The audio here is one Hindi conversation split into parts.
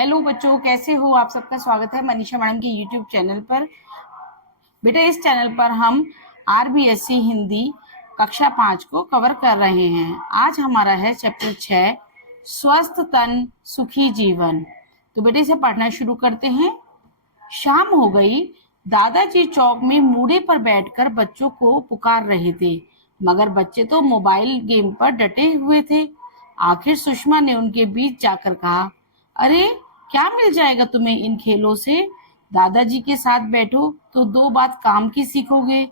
हेलो बच्चों, कैसे हो? आप सबका स्वागत है मनीषा मैडम के यूट्यूब चैनल पर। बेटा, इस चैनल पर हम आरबीएससी हिंदी कक्षा 5 को कवर कर रहे हैं। आज हमारा है चैप्टर 6, स्वस्थ तन सुखी जीवन। तो बेटे, इसे पढ़ना शुरू करते हैं। शाम हो गई। दादाजी चौक में मूड़े पर बैठकर बच्चों को पुकार रहे थे, मगर बच्चे तो मोबाइल गेम पर डटे हुए थे। आखिर सुषमा ने उनके बीच जाकर कहा, अरे, क्या मिल जाएगा तुम्हें इन खेलों से? दादाजी के साथ बैठो तो दो बात काम की सीखोगे।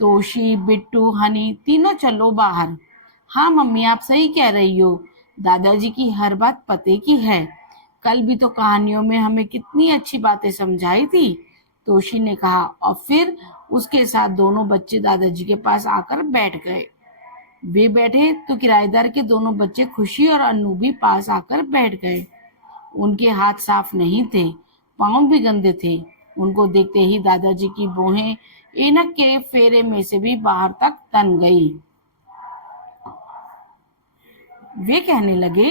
तोशी, बिट्टू, हनी तीनों चलो बाहर। हाँ मम्मी, आप सही कह रही हो। दादाजी की हर बात पते की है। कल भी तो कहानियों में हमें कितनी अच्छी बातें समझाई थी, तोशी ने कहा। और फिर उसके साथ दोनों बच्चे दादाजी के पास आकर बैठ गए। वे बैठे तो किराएदार के दोनों बच्चे खुशी और अन्नू भी पास आकर बैठ गए। उनके हाथ साफ नहीं थे, पाँव भी गंदे थे। उनको देखते ही दादाजी की भौहें ऐनक के फेरे में से भी बाहर तक तन गई। वे कहने लगे,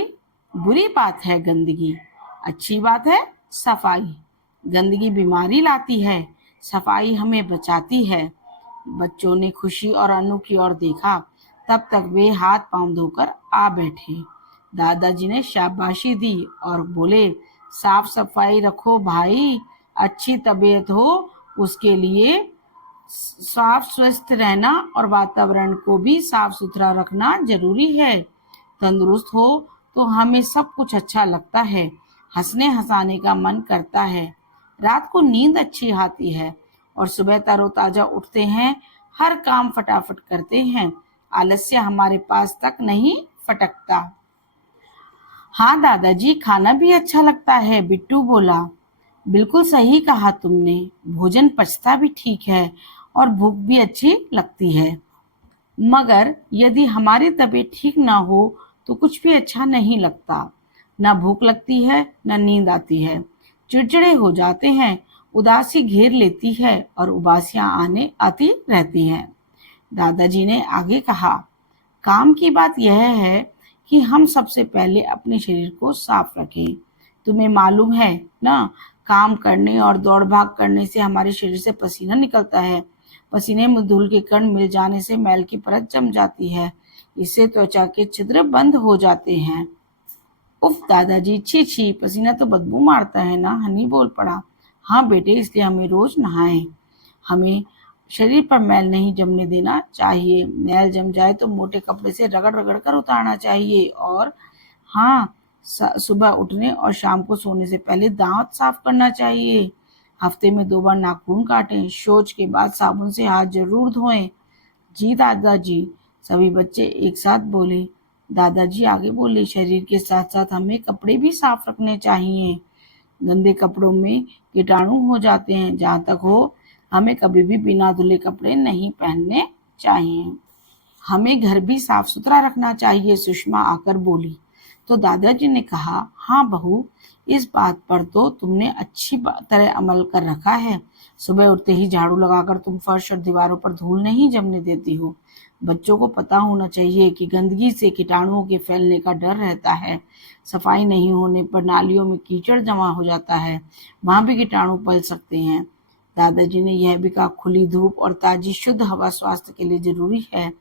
बुरी बात है गंदगी, अच्छी बात है सफाई। गंदगी बीमारी लाती है, सफाई हमें बचाती है। बच्चों ने खुशी और अनु की ओर देखा। तब तक वे हाथ पांव धोकर आ बैठे। दादाजी ने शाबाशी दी और बोले, साफ सफाई रखो भाई, अच्छी तबीयत हो उसके लिए साफ स्वस्थ रहना और वातावरण को भी साफ सुथरा रखना जरूरी है। तंदुरुस्त हो तो हमें सब कुछ अच्छा लगता है, हंसने हंसाने का मन करता है, रात को नींद अच्छी आती है और सुबह तरोताजा उठते हैं, हर काम फटाफट करते हैं, आलस्य हमारे पास तक नहीं फटकता। हाँ दादाजी, खाना भी अच्छा लगता है, बिट्टू बोला। बिल्कुल सही कहा तुमने, भोजन पचता भी ठीक है और भूख भी अच्छी लगती है। मगर यदि हमारी तबीयत ठीक ना हो तो कुछ भी अच्छा नहीं लगता। ना भूख लगती है, ना नींद आती है, चिड़चिड़े हो जाते हैं, उदासी घेर लेती है और उबासियां आने आती रहती हैं। दादाजी ने आगे कहा, काम की बात यह है कि हम सबसे पहले अपने शरीर को साफ रखें। तुम्हें मालूम है ना, काम करने और दौड़ भाग करने से हमारे शरीर से पसीना निकलता है। पसीने में धूल के कण मिल जाने से मैल की परत जम जाती है, इससे त्वचा के छिद्र बंद हो जाते हैं। उफ दादाजी, छी छी, पसीना तो बदबू मारता है ना, हनी बोल पड़ा। हाँ बेटे, इसलिए हमें रोज नहाएं। हमें शरीर पर मैल नहीं जमने देना चाहिए। मैल जम जाए तो मोटे कपड़े से रगड़ रगड़ कर उतारना चाहिए। और हाँ, सुबह उठने और शाम को सोने से पहले दांत साफ करना चाहिए। हफ्ते में 2 बार नाखून काटें। शौच के बाद साबुन से हाथ जरूर धोएं। जी दादाजी, सभी बच्चे एक साथ बोले। दादाजी आगे बोले, शरीर के साथ साथ हमें कपड़े भी साफ रखने चाहिए। गंदे कपड़ों में कीटाणु हो जाते हैं। जहाँ तक हो, हमें कभी भी बिना धुले कपड़े नहीं पहनने चाहिए। हमें घर भी साफ सुथरा रखना चाहिए, सुषमा आकर बोली। तो दादाजी ने कहा, हाँ बहू, इस बात पर तो तुमने अच्छी तरह अमल कर रखा है। सुबह उठते ही झाड़ू लगाकर तुम फर्श और दीवारों पर धूल नहीं जमने देती हो। बच्चों को पता होना चाहिए कि गंदगी से कीटाणुओं के फैलने का डर रहता है। सफाई नहीं होने पर नालियों में कीचड़ जमा हो जाता है, वहां भी कीटाणु पल सकते हैं। दादाजी ने यह भी कहा, खुली धूप और ताजी शुद्ध हवा स्वास्थ्य के लिए जरूरी है।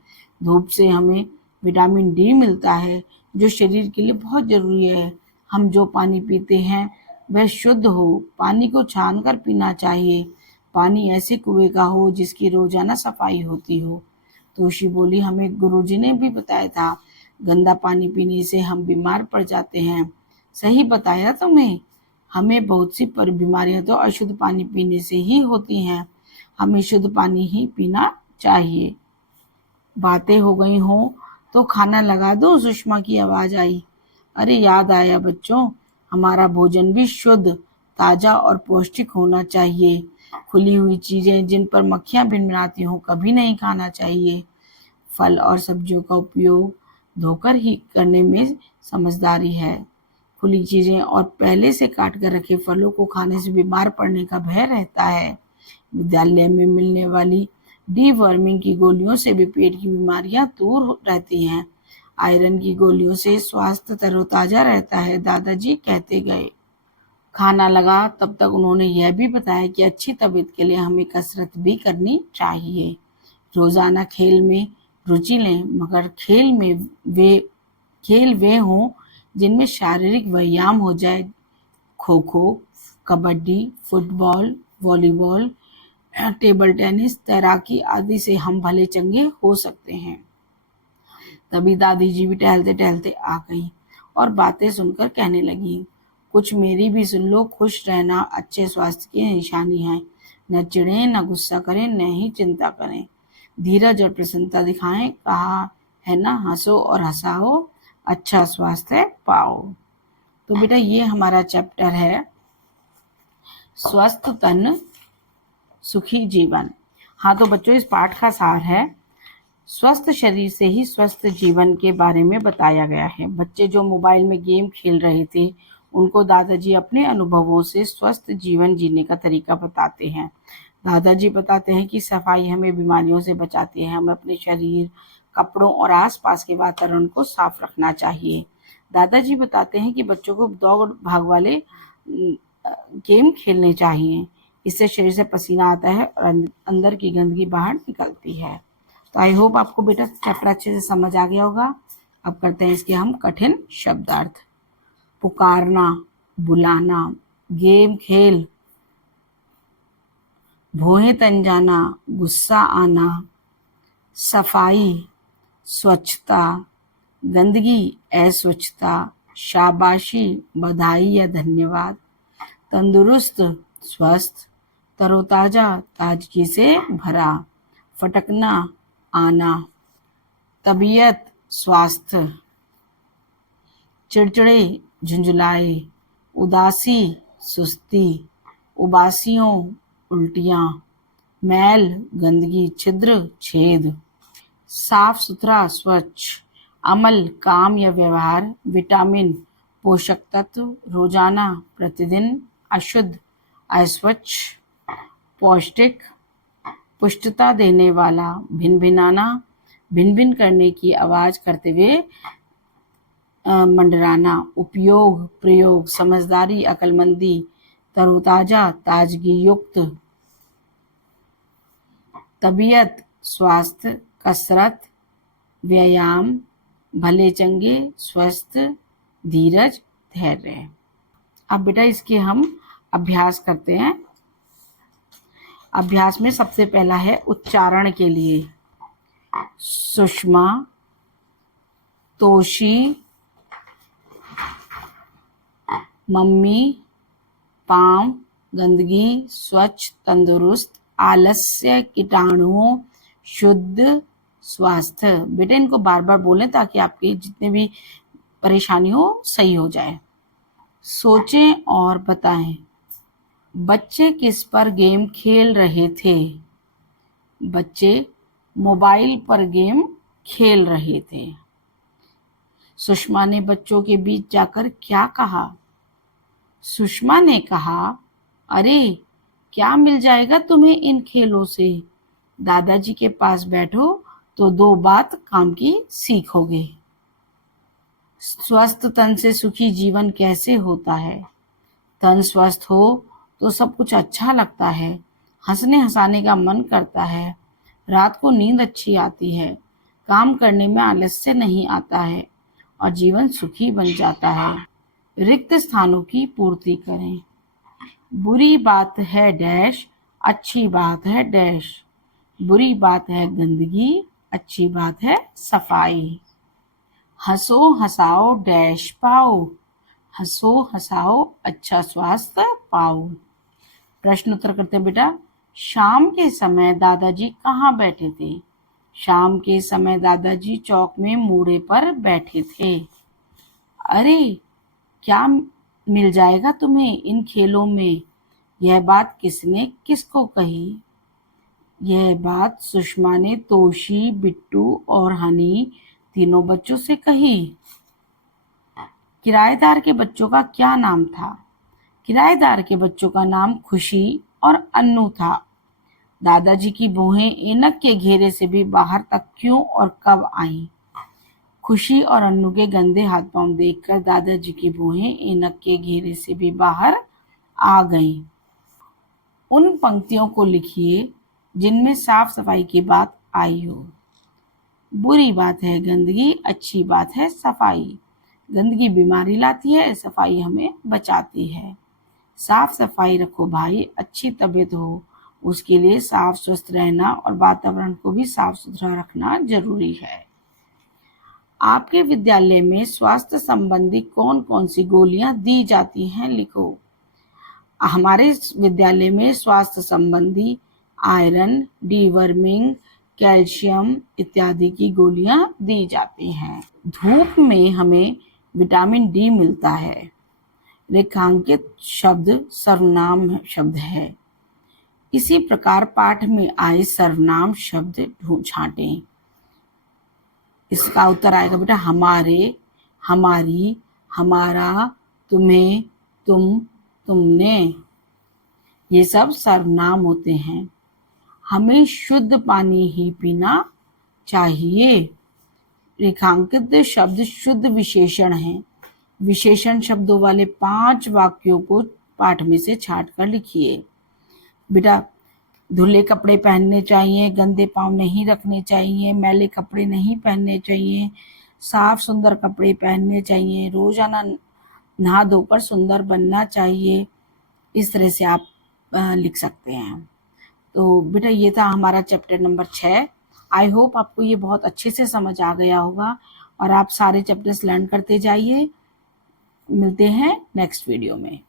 धूप से हमें विटामिन डी मिलता है, जो शरीर के लिए बहुत जरूरी है। हम जो पानी पीते हैं वह शुद्ध हो, पानी को छान कर पीना चाहिए। पानी ऐसे कुएं का हो जिसकी रोजाना सफाई होती हो। तोशी बोली, हमें गुरुजी ने भी बताया था, गंदा पानी पीने से हम बीमार पड़ जाते हैं। सही बताया तुम्हें, हमें बहुत सी बीमारियां तो अशुद्ध पानी पीने से ही होती हैं। हमें शुद्ध पानी ही पीना चाहिए। बातें हो गई हों तो खाना लगा दो, सुषमा की आवाज आई। अरे याद आया बच्चों, हमारा भोजन भी शुद्ध, ताजा और पौष्टिक होना चाहिए। खुली हुई चीजें जिन पर मक्खियां भिनभिनाती हों कभी नहीं खाना चाहिए। फल और सब्जियों का उपयोग धोकर ही करने में समझदारी है। खुली चीजें और पहले से काट कर रखे फलों को खाने से बीमार पड़ने का भय रहता है। विद्यालय में मिलने वाली डीवर्मिंग की गोलियों से भी पेट की बीमारियां दूर रहती हैं। आयरन की गोलियों से स्वास्थ्य तरोताजा रहता है, दादाजी कहते गए। खाना लगा तब तक उन्होंने यह भी बताया कि अच्छी तबीयत के लिए हमें कसरत भी करनी चाहिए। रोजाना खेल में रुचि लें, मगर खेल वे हों जिनमें शारीरिक व्यायाम हो जाए। Kho kho, kabaddi, football, volleyball, table tennis, तैराकी आदि से हम भले चंगे हो सकते हैं। तभी दादी जी भी टहलते टहलते आ गई और बातें सुनकर कहने लगी, कुछ मेरी भी सुन लो। खुश रहना अच्छे स्वास्थ्य की निशानी है। न चिढ़े, न गुस्सा करें, न ही चिंता करें। धीरज और प्रसन्नता दिखाएं। कहा है ना, हंसो और हंसाओ, अच्छा स्वास्थ्य पाओ। तो बेटा ये हमारा चैप्टर है स्वस्थ तन सुखी जीवन। हाँ तो बच्चों, इस पाठ का सार है स्वस्थ शरीर से ही स्वस्थ जीवन के बारे में बताया गया है। बच्चे जो मोबाइल में गेम खेल रहे थे, उनको दादाजी अपने अनुभवों से स्वस्थ जीवन जीने का तरीका बताते हैं। दादाजी बताते हैं कि सफाई हमें बीमारियों से बचाती है। हमें अपने शरीर, कपड़ों और आसपास के वातावरण को साफ रखना चाहिए। दादाजी बताते हैं कि बच्चों को दौड़ भाग वाले गेम खेलने चाहिए। इससे शरीर से पसीना आता है और अंदर की गंदगी बाहर निकलती है। तो आई होप आपको बेटा चैप्टर अच्छे से समझ आ गया होगा। अब करते हैं इसके हम कठिन शब्दार्थ। पुकारना, बुलाना, गेम खेल, भौहें तन जाना, गुस्सा आना, सफाई, स्वच्छता, गंदगी, अस्वच्छता, शाबाशी, बधाई या धन्यवाद, तंदुरुस्त, स्वस्थ, तरोताजा, ताजगी से भरा, फटकना, आना, तबीयत, स्वास्थ्य, चिड़चिड़े, झुंझुलाए, उदासी, सुस्ती, उबासियों, उल्टियां, मैल, गंदगी, छिद्र, छेद, साफ सुथरा, स्वच्छ, अमल, काम या व्यवहार, विटामिन, पोषक तत्व, रोजाना, प्रतिदिन, अशुद्ध, अस्वच्छ, पौष्टिक, पुष्टता देने वाला, भिन भिनाना, भिन भिन करने की आवाज करते हुए मंडराना, उपयोग, प्रयोग, समझदारी, अकलमंदी, तरोताजा, ताजगी युक्त, तबीयत, स्वास्थ्य, कसरत, व्यायाम, भले चंगे, स्वस्थ, धीरज, धैर्य। अब बेटा इसके हम अभ्यास करते हैं। अभ्यास में सबसे पहला है उच्चारण के लिए। सुषमा, तोशी, मम्मी, पांव, गंदगी, स्वच्छ, तंदुरुस्त, आलस्य, कीटाणुओं, शुद्ध, स्वास्थ्य। बेटे इनको बार बार बोलें ताकि आपकी जितने भी परेशानी हो सही हो जाए। सोचें और बताएं, बच्चे किस पर गेम खेल रहे थे? बच्चे मोबाइल पर गेम खेल रहे थे। सुषमा ने बच्चों के बीच जाकर क्या कहा? सुषमा ने कहा, अरे क्या मिल जाएगा तुम्हें इन खेलों से? दादाजी के पास बैठो तो 2 बात काम की सीखोगे। स्वस्थ तन से सुखी जीवन कैसे होता है? तन स्वस्थ हो तो सब कुछ अच्छा लगता है, हंसने हंसाने का मन करता है, रात को नींद अच्छी आती है, काम करने में आलस्य नहीं आता है और जीवन सुखी बन जाता है। रिक्त स्थानों की पूर्ति करें। बुरी बात है डैश, अच्छी बात है डैश। बुरी बात है गंदगी, अच्छी बात है सफाई। हंसो हंसाओ डैश पाओ, हंसो हंसाओ अच्छा स्वास्थ्य पाओ। प्रश्न उत्तर करते हैं बेटा। शाम के समय दादाजी कहाँ बैठे थे? शाम के समय दादाजी चौक में मूड़े पर बैठे थे। अरे क्या मिल जाएगा तुम्हें इन खेलों में? यह बात किसने किसको कही? यह बात सुषमा ने तोशी, बिट्टू और हनी तीनों बच्चों से कही। किराएदार के बच्चों का क्या नाम था? किराएदार के बच्चों का नाम खुशी और अन्नू था। दादाजी की बूहें ऐनक के घेरे से भी बाहर तक क्यों और कब आईं? खुशी और अन्नू के गंदे हाथ पांव देखकर दादाजी की बूहें ऐनक के घेरे से भी बाहर आ गईं। उन पंक्तियों को लिखिए जिनमें साफ सफाई की बात आई हो। बुरी बात है गंदगी, अच्छी बात है सफाई। गंदगी बीमारी लाती है, सफाई हमें बचाती है। साफ सफाई रखो भाई, अच्छी तबीयत हो उसके लिए साफ स्वस्थ रहना और वातावरण को भी साफ सुथरा रखना जरूरी है। आपके विद्यालय में स्वास्थ्य संबंधी कौन कौन सी गोलियां दी जाती हैं, लिखो। हमारे विद्यालय में स्वास्थ्य संबंधी आयरन, डीवर्मिंग, कैल्शियम इत्यादि की गोलियां दी जाती हैं। धूप में हमें विटामिन डी मिलता है। रेखांकित शब्द सर्वनाम शब्द है। इसी प्रकार पाठ में आए सर्वनाम शब्द छांटें। इसका उत्तर आएगा बेटा हमारे, हमारी, हमारा, तुम्हें, तुम, तुमने। ये सब सर्वनाम होते हैं। हमें शुद्ध पानी ही पीना चाहिए। रेखांकित शब्द शुद्ध विशेषण हैं। विशेषण शब्दों वाले 5 वाक्यों को पाठ में से छांट कर लिखिए। बेटा धुले कपड़े पहनने चाहिए, गंदे पांव नहीं रखने चाहिए, मैले कपड़े नहीं पहनने चाहिए, साफ सुंदर कपड़े पहनने चाहिए, रोजाना नहा धोकर सुंदर बनना चाहिए। इस तरह से आप लिख सकते हैं। तो बेटा ये था हमारा चैप्टर नंबर 6। आई होप आपको ये बहुत अच्छे से समझ आ गया होगा और आप सारे चैप्टर्स लर्न करते जाइए। मिलते हैं नेक्स्ट वीडियो में।